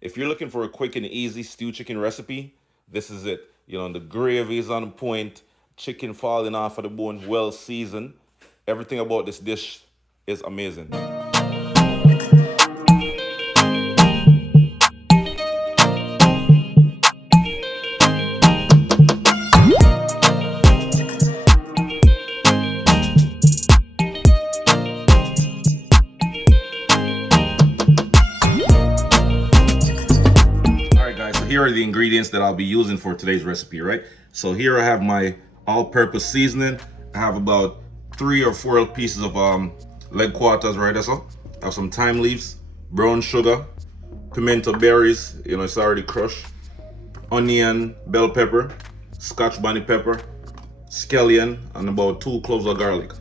If you're looking for a quick and easy stew chicken recipe, this is it. The gravy is on point, chicken falling off of the bone, well seasoned. Everything about this dish is amazing. All right, guys, so here are the ingredients that I'll be using for today's recipe, right? So here I have my all-purpose seasoning. I have about 3 or 4 pieces of leg quarters, right? That's all. I have some thyme leaves, brown sugar, pimento berries, it's already crushed, onion, bell pepper, scotch bonnet pepper, scallion, and about 2 cloves of garlic.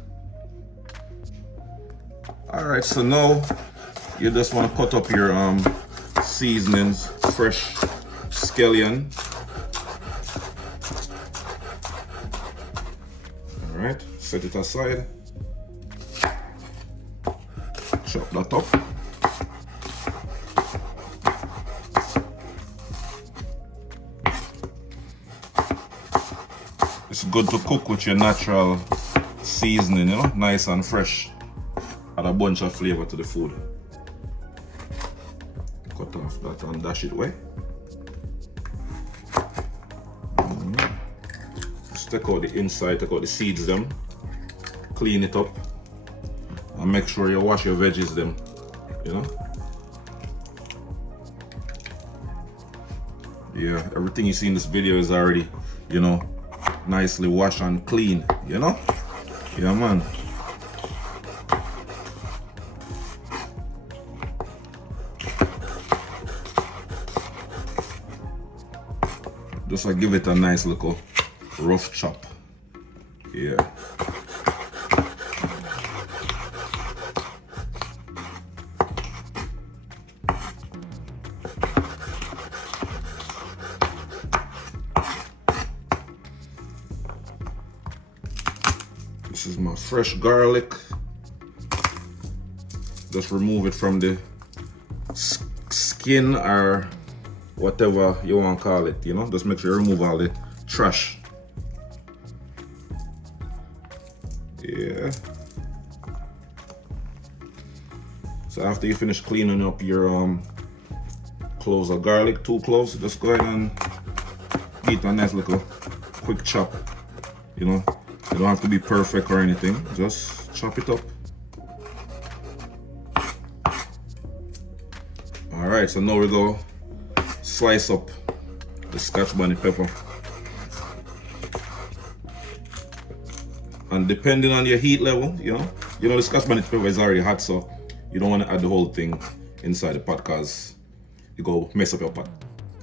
All right, so now you just want to cut up your seasonings, fresh scallion. All right, set it aside. Chop that up. It's good to cook with your natural seasoning, nice and fresh. Add a bunch of flavor to the food. Cut off that and dash it away. Just take out the inside, take out the seeds them, clean it up, and make sure you wash your veggies them, Yeah, everything you see in this video is already, nicely washed and clean, Yeah, man. Just to give it a nice little rough chop. Yeah. This is my fresh garlic. Just remove it from the skin or whatever you want to call it, Just make sure you remove all the trash. Yeah. So after you finish cleaning up your cloves of garlic, 2 cloves, just go ahead and eat a nice little quick chop. You don't have to be perfect or anything. Just chop it up. All right, so now we go slice up the scotch bonnet pepper. And depending on your heat level, the scotch bonnet pepper is already hot, so you don't want to add the whole thing inside the pot because you go mess up your pot.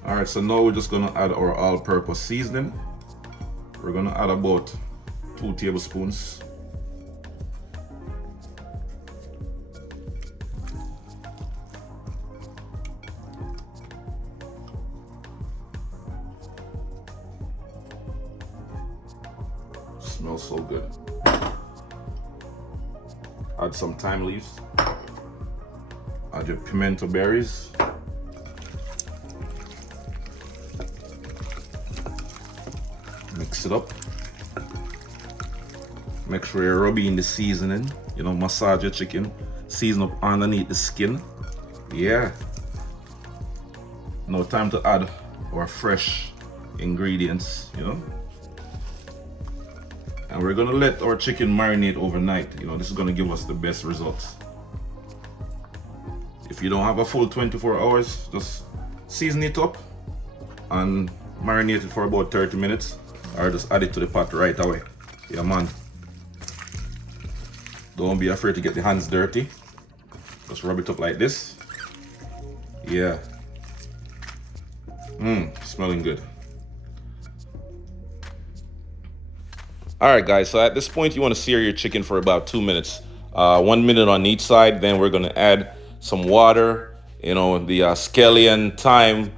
All right, so now we're just gonna add our all-purpose seasoning. We're gonna add about 2 tablespoons. Smells so good. Add some thyme leaves. Add your pimento berries. Mix it up. Make sure you're rubbing the seasoning. Massage your chicken. Season up underneath the skin. Yeah. Now time to add our fresh ingredients, And we're gonna let our chicken marinate overnight. This is gonna give us the best results. If you don't have a full 24 hours, just season it up and marinate it for about 30 minutes, or just add it to the pot right away. Yeah, man. Don't be afraid to get the hands dirty. Just rub it up like this. Yeah. Smelling good. All right, guys, so at this point, you want to sear your chicken for about 2 minutes. 1 minute on each side. Then we're going to add some water, the scallion, thyme,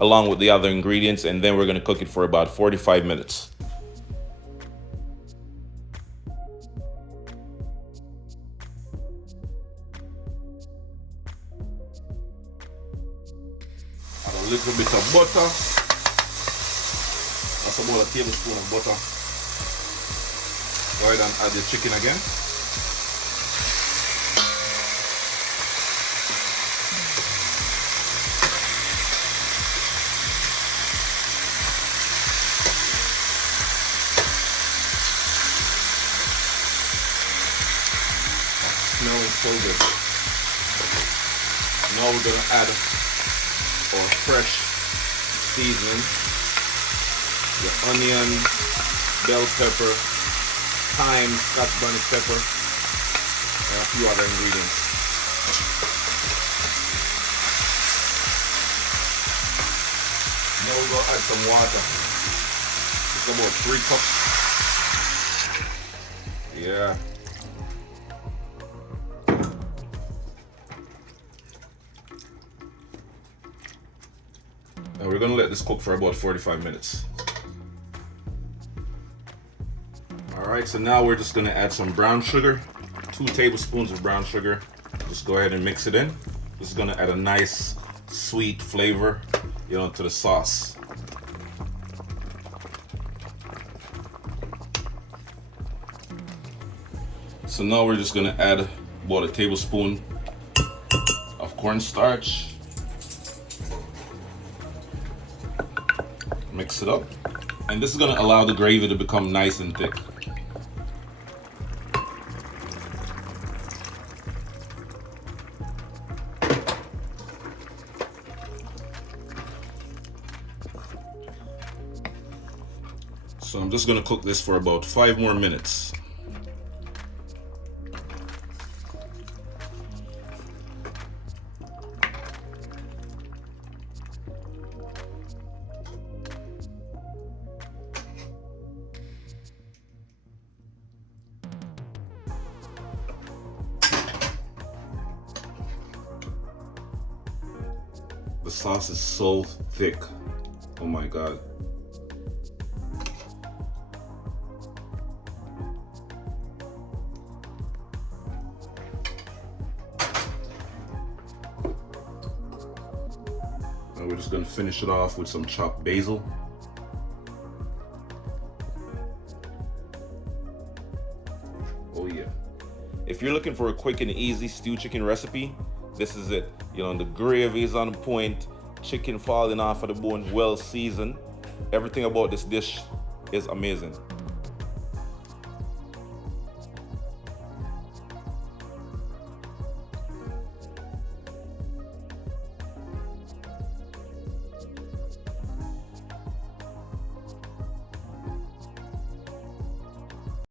along with the other ingredients. And then we're going to cook it for about 45 minutes. little bit of butter. That's about a tablespoon of butter. Go ahead and add the chicken again. Smelling so good. Now we're gonna add our fresh seasoning, the onion, bell pepper, thyme, Scotch bonnet pepper, and a few other ingredients. Now we're gonna add some water. It's about 3 cups. Yeah. And we're gonna let this cook for about 45 minutes. All right, so now we're just gonna add some brown sugar, 2 tablespoons of brown sugar. Just go ahead and mix it in. This is gonna add a nice sweet flavor, to the sauce. So now we're just gonna add about a tablespoon of cornstarch. Mix it up, and this is going to allow the gravy to become nice and thick. So I'm just going to cook this for about 5 more minutes. The sauce is so thick. Oh my God. And we're just gonna finish it off with some chopped basil. Oh yeah. If you're looking for a quick and easy stew chicken recipe, this is it. The gravy is on point, chicken falling off of the bone, well seasoned. Everything about this dish is amazing.